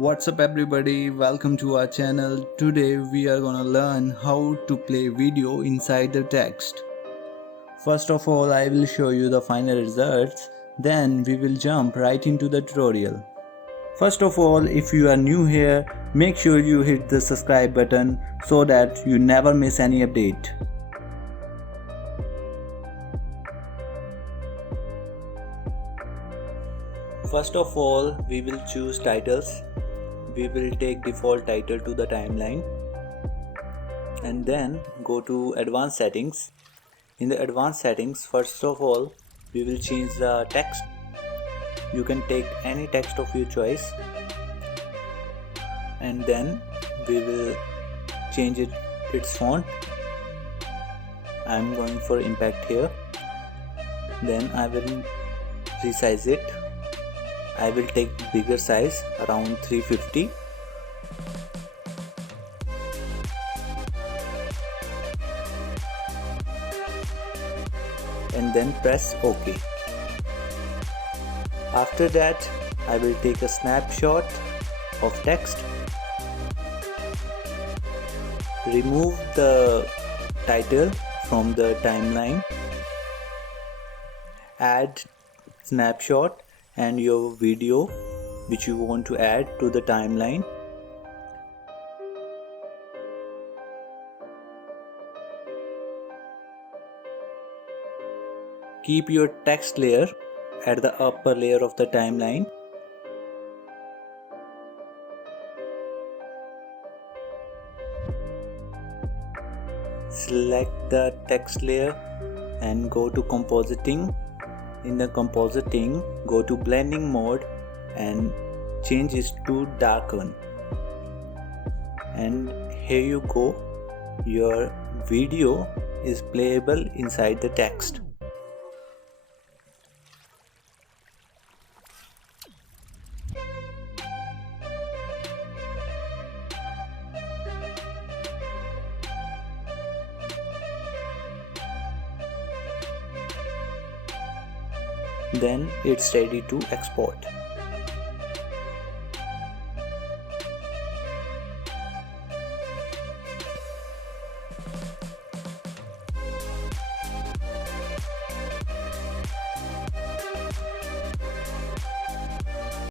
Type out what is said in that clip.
What's up everybody, welcome to our channel. Today we are gonna learn how to play video inside the text. First of all, I will show you the final results, then we will jump right into the tutorial. First of all, if you are new here, make sure you hit the subscribe button so that you never miss any update. First of all, we will choose titles. We will take default title to the timeline and then go to advanced settings. In the advanced settings, first of all, we will change the text. You can take any text of your choice and then we will change its font. I'm going for impact here. Then I will resize it. I will take bigger size, around 350. And then press OK. After that, I will take a snapshot of text. Remove the title from the timeline. Add snapshot and your video which you want to add to the timeline. Keep your text layer at the upper layer of the timeline. Select the text layer and go to compositing. In the compositing, go to blending mode and change it to darken. And here you go, your video is playable inside the text. Then it's ready to export.